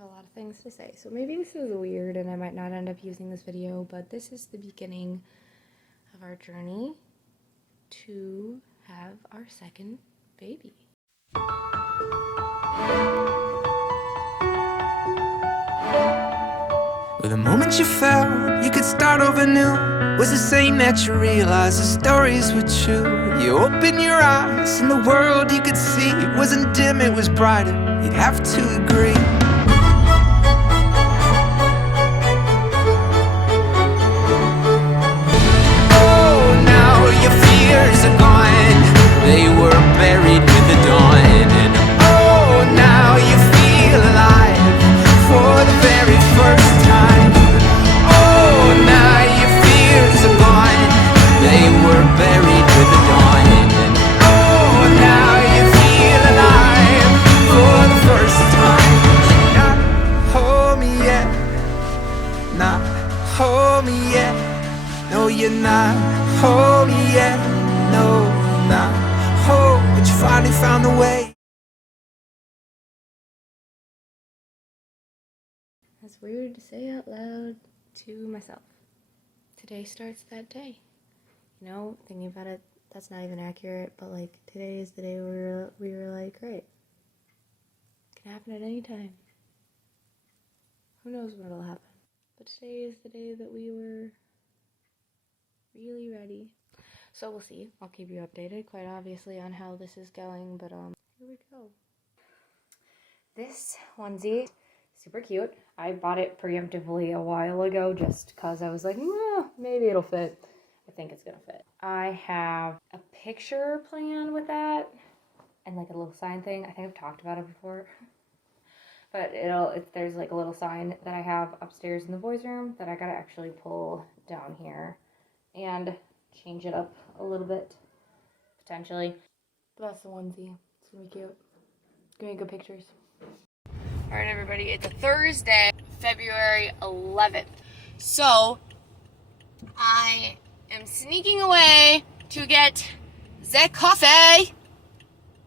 have a lot of things to say, so maybe this is weird and I might not end up using this video, but this is the beginning of our journey to have our second baby. Well, the moment you felt you could start over new was the same that you realized the stories were true. You opened your eyes and the world you could see, it wasn't dim, it was brighter, you'd have to agree. Oh, now your fears are gone, they were buried with the dawn. And oh, now you feel alive for the very first time. Oh, now your fears are gone, they were buried with the dawn. And oh, now you feel alive for the first time. Not hold me yet, not hold me yet. No, you're not hold me yet. No, not hold, but you finally found the way. That's weird to say out loud to myself. Today starts that day. You know, thinking about it, that's not even accurate, but like today is the day where we were like, great. It can happen at any time. Who knows when it'll happen. But today is the day that we were really ready. So we'll see. I'll keep you updated, quite obviously, on how this is going, but here we go. This onesie, super cute. I bought it preemptively a while ago just because I was like, maybe it'll fit. I think it's gonna fit. I have a picture plan with that and like a little sign thing. I think I've talked about it before. But there's like a little sign that I have upstairs in the boys' room that I gotta actually pull down here and change it up a little bit, potentially. But that's the onesie. It's gonna be cute. Give me good pictures. Alright everybody, it's a Thursday, February 11th. So, I am sneaking away to get the coffee.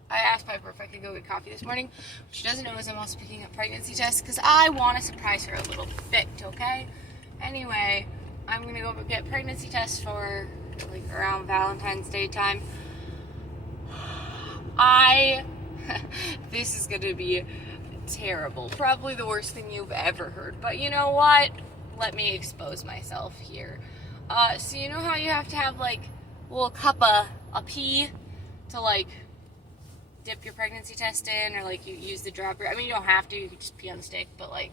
I asked Piper if I could go get coffee this morning. What she doesn't know is I'm also picking up pregnancy tests because I want to surprise her a little bit, okay? Anyway, I'm going to go get pregnancy tests for like around Valentine's Day time. This is going to be terrible. Probably the worst thing you've ever heard. But you know what? Let me expose myself here. So you know how you have to have like a little cup of a pee to like dip your pregnancy test in, or like you use the dropper. I mean, you don't have to, you can just pee on the stick, but like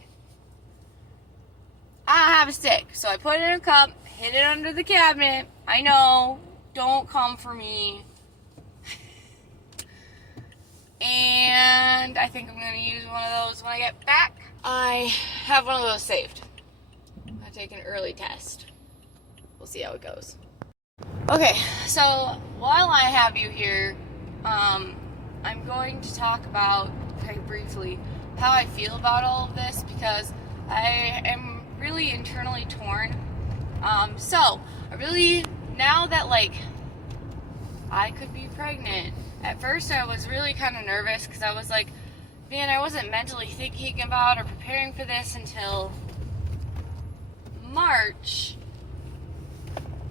I don't have a stick, so I put it in a cup, hid it under the cabinet. I know, don't come for me. And I think I'm going to use one of those when I get back. I have one of those saved. I'm going to take an early test. We'll see how it goes. Okay, so while I have you here, I'm going to talk about, very briefly, how I feel about all of this, because I am really internally torn. So, now that, like, I could be pregnant, at first I was really kind of nervous, because I was like, man, I wasn't mentally thinking about or preparing for this until March.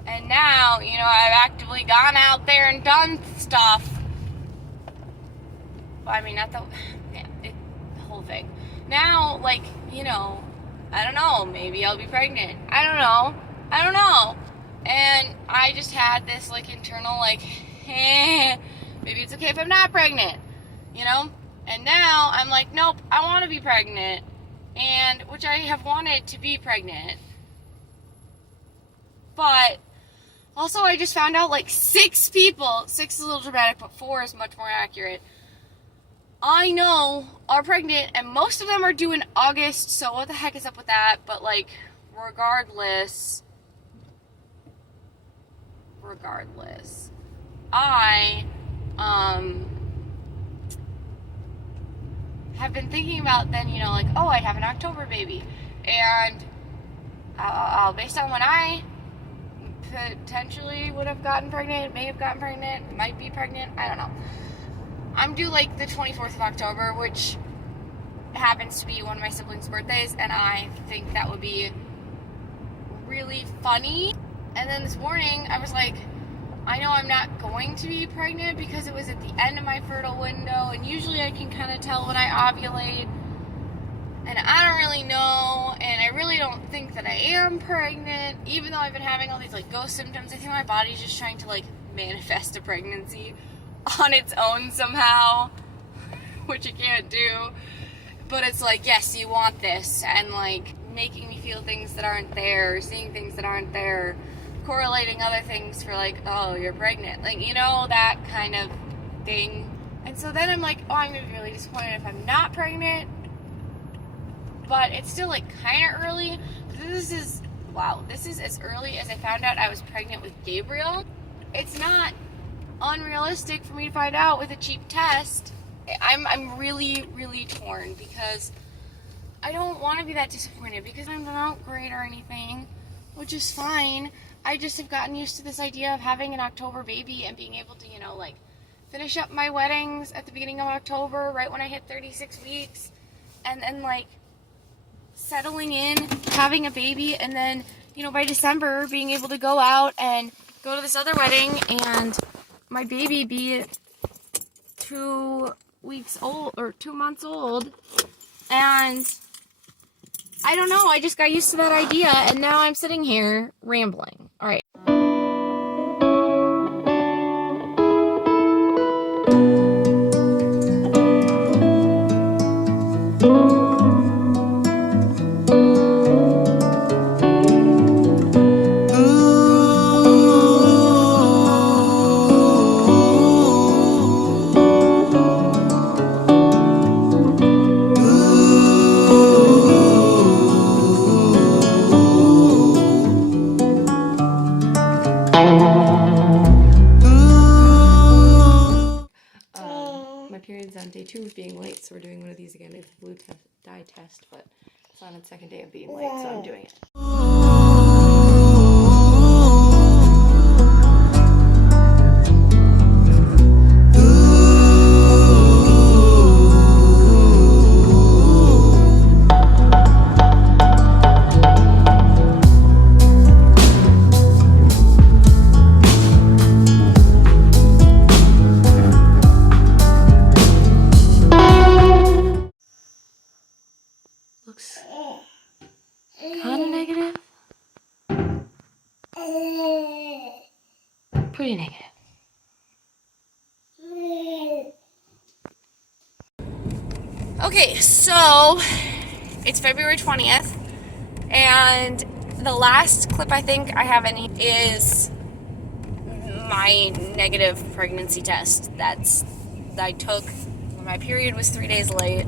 And now, you know, I've actively gone out there and done stuff. I mean, not the whole thing. Now, like, you know, I don't know, maybe I'll be pregnant. I don't know. And I just had this, like, internal, like, maybe it's okay if I'm not pregnant, you know? And now I'm like, nope, I want to be pregnant. And, which I have wanted to be pregnant. But also I just found out like 6 people, 6 is a little dramatic, but 4 is much more accurate, I know are pregnant, and most of them are due in August, so what the heck is up with that? But like, regardless, I, have been thinking about then, you know, like, oh, I'd have an October baby, and, based on when I potentially would have gotten pregnant, may have gotten pregnant, might be pregnant, I don't know. I'm due like the 24th of October, which happens to be one of my siblings' birthdays, and I think that would be really funny. And then this morning I was like, I know I'm not going to be pregnant because it was at the end of my fertile window, and usually I can kind of tell when I ovulate, and I don't really know, and I really don't think that I am pregnant, even though I've been having all these like ghost symptoms. I think my body's just trying to like manifest a pregnancy on its own somehow, which it can't do. But it's like, yes, you want this, and like making me feel things that aren't there, seeing things that aren't there, correlating other things for like, oh, you're pregnant, like, you know, that kind of thing. And so then I'm like, oh, I'm gonna be really disappointed if I'm not pregnant. But it's still like kind of early. This is as early as I found out I was pregnant with Gabriel. It's not unrealistic for me to find out with a cheap test. I'm really, really torn because I don't want to be that disappointed because I'm not great or anything, which is fine. I just have gotten used to this idea of having an October baby and being able to, you know, like finish up my weddings at the beginning of October, right when I hit 36 weeks, and then like settling in, having a baby, and then, you know, by December being able to go out and go to this other wedding and my baby be 2 weeks old or 2 months old. And I don't know, I just got used to that idea, and now I'm sitting here rambling. All right. My period's on day 2 of being late, so we're doing one of these again. It's a blue dye test, but it's on its second day of being late, so I'm doing it. Looks kind of negative. Pretty negative. Okay, so it's February 20th, and the last clip I think I have any is my negative pregnancy test I took when my period was 3 days late.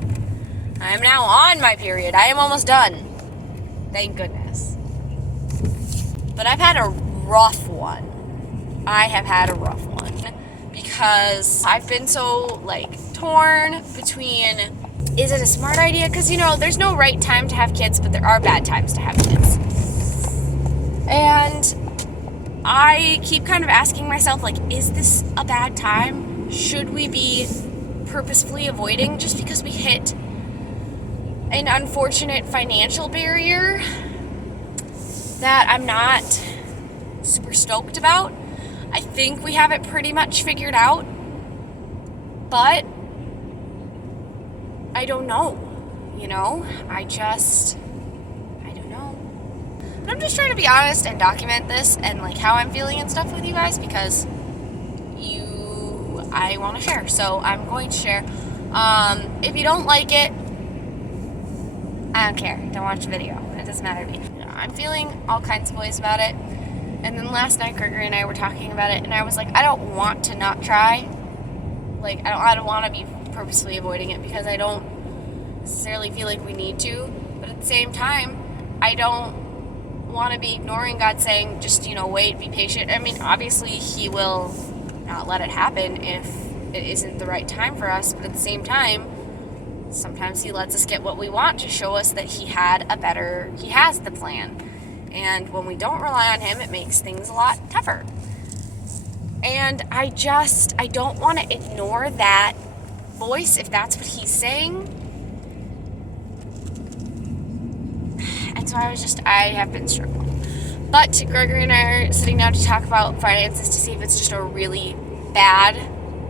I am now on my period. I am almost done. Thank goodness. But I've had a rough one. I have had a rough one because I've been so like torn between, is it a smart idea? Because, you know, there's no right time to have kids, but there are bad times to have kids. And I keep kind of asking myself, like, is this a bad time? Should we be purposefully avoiding just because we hit an unfortunate financial barrier that I'm not super stoked about? I think we have it pretty much figured out, but I don't know, you know? I don't know. But I'm just trying to be honest and document this and like how I'm feeling and stuff with you guys because I want to share. So I'm going to share. If you don't like it, I don't care. Don't watch the video. It doesn't matter to me. I'm feeling all kinds of ways about it. And then last night, Gregory and I were talking about it, and I was like, I don't want to not try. Like, I don't want to be purposely avoiding it because I don't necessarily feel like we need to. But at the same time, I don't want to be ignoring God saying, just, you know, wait, be patient. I mean, obviously, He will not let it happen if it isn't the right time for us. But at the same time, sometimes He lets us get what we want to show us that He has the plan. And when we don't rely on Him, it makes things a lot tougher. And I don't want to ignore that voice if that's what He's saying. that's why I have been struggling. But Gregory and I are sitting down to talk about finances to see if it's just a really bad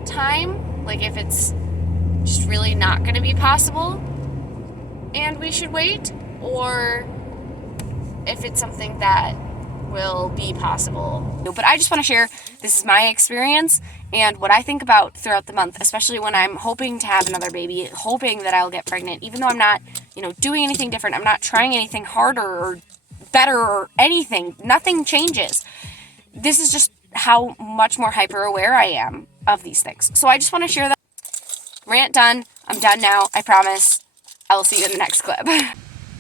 time, like if it's just really not going to be possible and we should wait, or if it's something that will be possible. But I just want to share, this is my experience and what I think about throughout the month, especially when I'm hoping to have another baby, hoping that I'll get pregnant, even though I'm not, doing anything different. I'm not trying anything harder or better or anything. Nothing changes. This is just how much more hyper aware I am of these things. So I just want to share that. Rant done. I'm done now. I promise. I will see you in the next clip.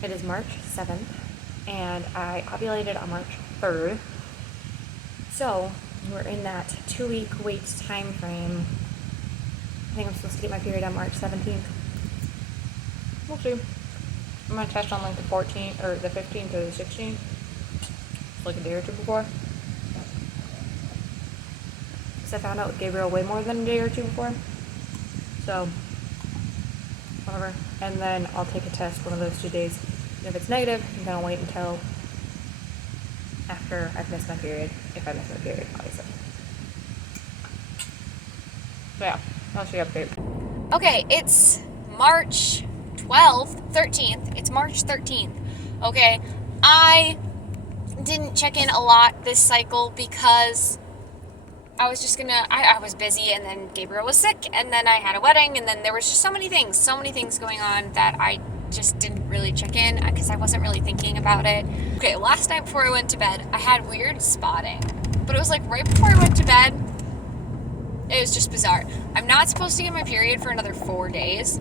It is March 7th, and I ovulated on March 3rd. So we're in that 2-week wait time frame. I think I'm supposed to get my period on March 17th. We'll see. I'm gonna test on like the 14th or the 15th or the 16th. It's like a day or two before. Because I found out with Gabriel way more than a day or two before. So, whatever. And then I'll take a test one of those 2 days. And if it's negative, then I'll wait until after I've missed my period. If I miss my period, obviously. So yeah, that's the update. Okay, it's March 12th, 13th. It's March 13th. Okay, I didn't check in a lot this cycle because I was just I was busy, and then Gabriel was sick, and then I had a wedding, and then there was just so many things going on that I just didn't really check in because I wasn't really thinking about it. Okay, last night before I went to bed, I had weird spotting, but it was like right before I went to bed. It was just bizarre. I'm not supposed to get my period for another 4 days,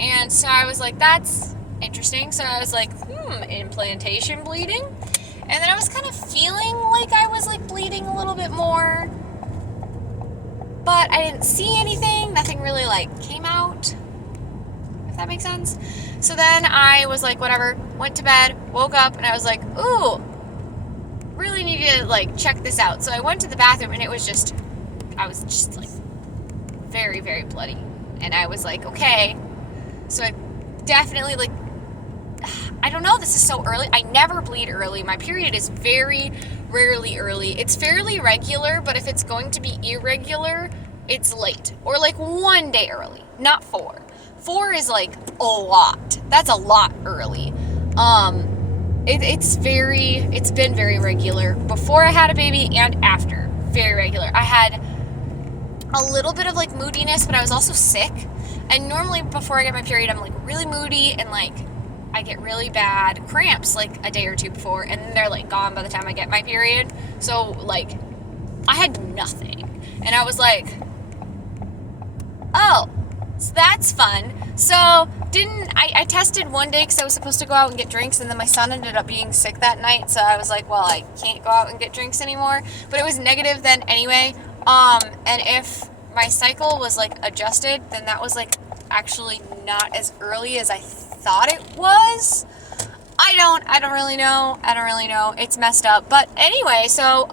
and so I was like, that's interesting. So I was like, implantation bleeding, and then I was kind of feeling like I was like bleeding a little bit more, but I didn't see anything. Nothing really like came out, if that makes sense. So then I was like, whatever, went to bed, woke up, and I was like, ooh, really need to like check this out. So I went to the bathroom, and I was just like very, very bloody. And I was like, okay. So I definitely like, I don't know, this is so early. I never bleed early. My period is very rarely early. It's fairly regular, but if it's going to be irregular, it's late. Or like 1 day early, not 4. 4 is like a lot. That's a lot early. It's been very regular before I had a baby and after. Very regular. I had a little bit of like moodiness, but I was also sick. And normally before I get my period, I'm like really moody, and like I get really bad cramps like a day or two before, and then they're like gone by the time I get my period. So like I had nothing, and I was like, oh, so that's fun. So I tested one day because I was supposed to go out and get drinks, and then my son ended up being sick that night, so I was like, well, I can't go out and get drinks anymore. But it was negative then anyway. And if my cycle was like adjusted, then that was like actually not as early as I thought it was. I don't really know. It's messed up. But anyway, so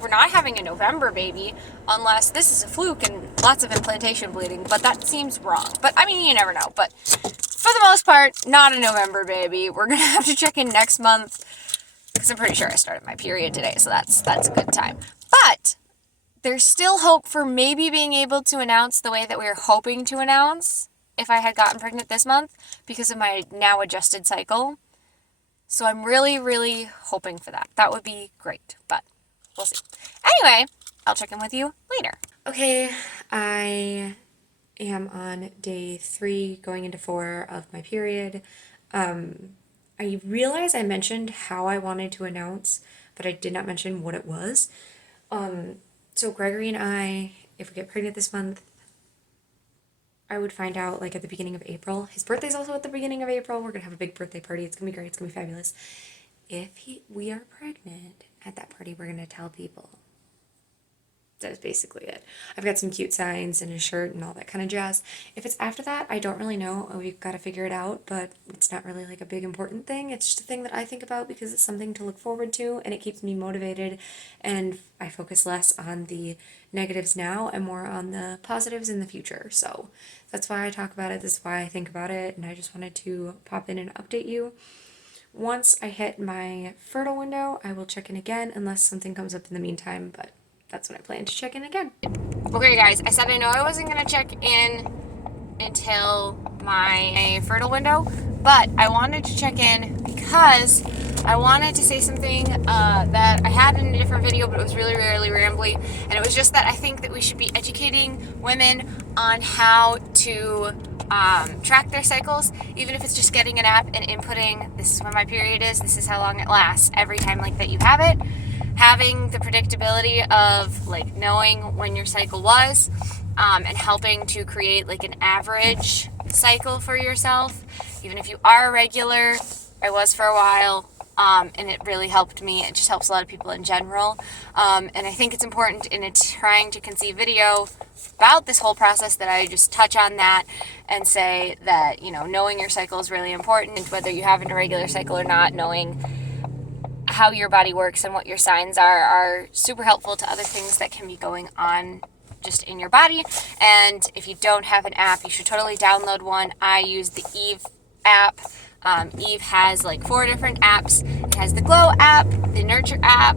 we're not having a November baby unless this is a fluke and lots of implantation bleeding, but that seems wrong. But I mean, you never know. But for the most part, not a November baby. We're gonna have to check in next month because I'm pretty sure I started my period today, so that's a good time. But there's still hope for maybe being able to announce the way that we were hoping to announce if I had gotten pregnant this month because of my now adjusted cycle. So I'm really, really hoping for that. That would be great, but we'll see. Anyway, I'll check in with you later. Okay, I am on day 3, going into 4 of my period. I realize I mentioned how I wanted to announce, but I did not mention what it was. So Gregory and I, if we get pregnant this month, I would find out like at the beginning of April. His birthday's also at the beginning of April. We're gonna have a big birthday party. It's gonna be great. It's gonna be fabulous. If we are pregnant at that party, we're gonna tell people. That's basically it. I've got some cute signs and a shirt and all that kind of jazz. If it's after that, I don't really know. We've got to figure it out, but it's not really like a big important thing. It's just a thing that I think about because it's something to look forward to, and it keeps me motivated, and I focus less on the negatives now and more on the positives in the future. So that's why I talk about it. That's why I think about it, and I just wanted to pop in and update you. Once I hit my fertile window, I will check in again unless something comes up in the meantime, but that's when I plan to check in again. Okay guys, I said I know I wasn't gonna check in until my fertile window, but I wanted to check in because I wanted to say something that I had in a different video, but it was really rambly, and it was just that I think that we should be educating women on how to track their cycles, even if it's just getting an app and inputting, this is when my period is, this is how long it lasts, every time like that you have it. Having the predictability of like knowing when your cycle was, and helping to create like an average cycle for yourself, even if you are irregular. I was for a while, and it really helped me. It just helps a lot of people in general, and I think it's important in a trying to conceive video about this whole process that I just touch on that and say that, you know, knowing your cycle is really important, whether you have an irregular cycle or not. Knowing how your body works and what your signs are super helpful to other things that can be going on just in your body. And if you don't have an app, you should totally download one. I use the Eve app. Eve has like 4 different apps. It has the Glow app, the Nurture app,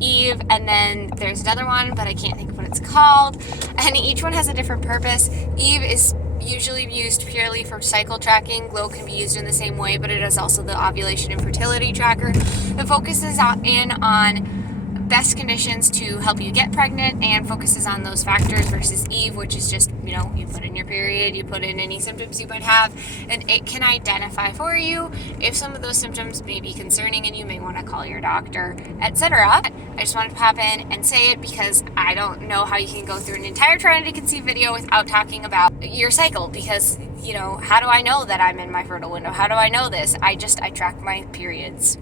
Eve, and then there's another one, but I can't think of what it's called. And each one has a different purpose. Eve is usually used purely for cycle tracking. Glow can be used in the same way, but it is also the ovulation and fertility tracker. It focuses on best conditions to help you get pregnant and focuses on those factors, versus Eve, which is just, you know, you put in your period, you put in any symptoms you might have, and it can identify for you if some of those symptoms may be concerning and you may want to call your doctor, etc. I just wanted to pop in and say it because I don't know how you can go through an entire trying to conceive video without talking about your cycle, because, you know, how do I know that I'm in my fertile window? How do I know this? I track my periods.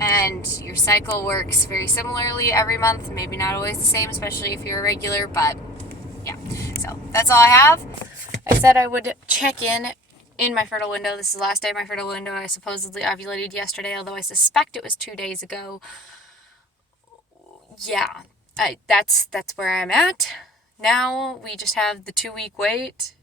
And your cycle works very similarly every month, maybe not always the same, especially if you're irregular, but yeah. So that's all I have. I said I would check in my fertile window. This is the last day of my fertile window. I supposedly ovulated yesterday, although I suspect it was 2 days ago. Yeah, that's where I'm at. Now we just have the 2-week wait.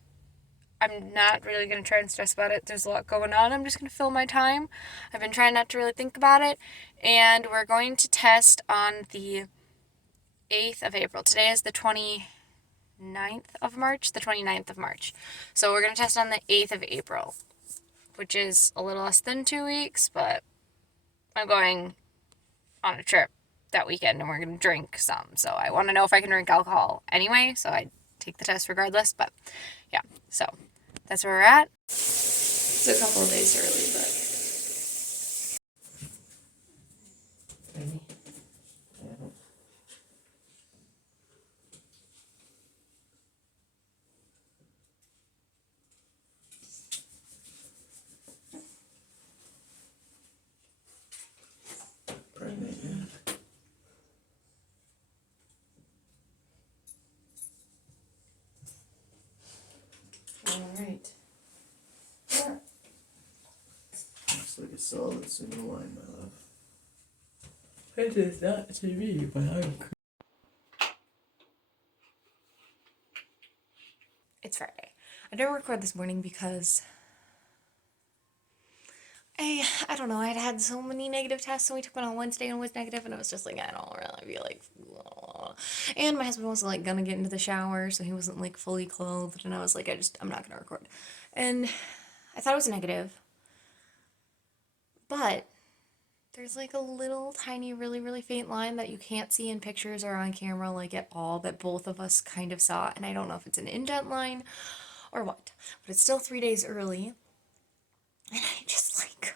I'm not really going to try and stress about it. There's a lot going on. I'm just going to fill my time. I've been trying not to really think about it. And we're going to test on the 8th of April. Today is the 29th of March. The 29th of March. So we're going to test on the 8th of April, which is a little less than 2 weeks, but I'm going on a trip that weekend and we're going to drink some. So I want to know if I can drink alcohol anyway. So I take the test regardless. But yeah, so that's where we're at. It's a couple of days early, but pregnant, yeah. alright. Looks like a solid single line, my love. It is not TV, but I'm. It's Friday. I didn't record this morning because I don't know, I'd had so many negative tests, and we took one on Wednesday and it was negative, and I was just like, I don't really feel like, ugh. And my husband wasn't like gonna get into the shower, so he wasn't like fully clothed, and I was like, I'm not gonna record. And I thought it was negative, but there's like a little tiny, really faint line that you can't see in pictures or on camera like at all, that both of us kind of saw, and I don't know if it's an indent line or what, but it's still 3 days early. And I just like,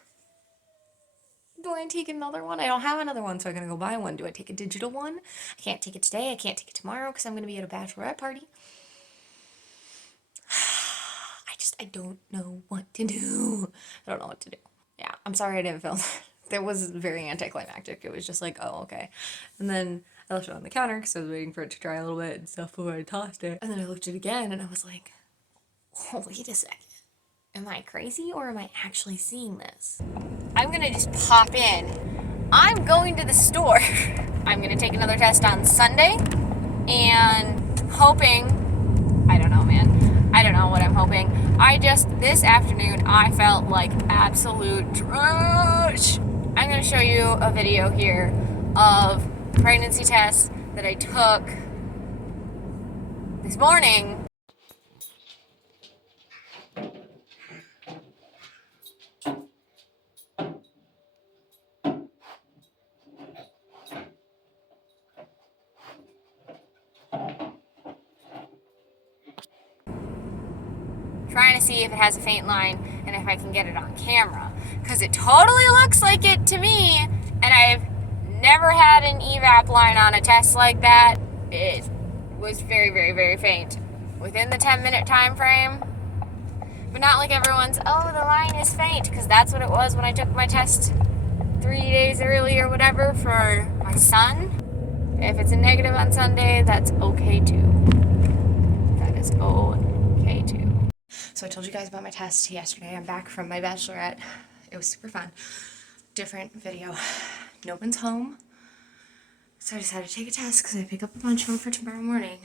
do I take another one? I don't have another one, so I'm gonna go buy one. Do I take a digital one? I can't take it today. I can't take it tomorrow because I'm gonna be at a bachelorette party. I don't know what to do. I don't know what to do. Yeah, I'm sorry I didn't film that. That was very anticlimactic. It was just like, oh, okay. And then I left it on the counter because I was waiting for it to dry a little bit and stuff before I tossed it. And then I looked at it again and I was like, oh, wait a second. Am I crazy or am I actually seeing this? I'm gonna just pop in. I'm going to the store. I'm gonna take another test on Sunday, and hoping, I don't know, man. I don't know what I'm hoping. This afternoon, I felt like absolute trash. I'm going to show you a video here of pregnancy tests that I took this morning. Trying to see if it has a faint line and if I can get it on camera, because it totally looks like it to me, and I've never had an evap line on a test like that. It was very, very, very faint within the 10-minute time frame, but not like everyone's, oh, the line is faint, because that's what it was when I took my test 3 days early or whatever for my son. If it's a negative on Sunday, that's okay too. That is okay too. So I told you guys about my test yesterday. I'm back from my bachelorette. It was super fun. Different video. No one's home. So I decided to take a test because I pick up a bunch of them for tomorrow morning.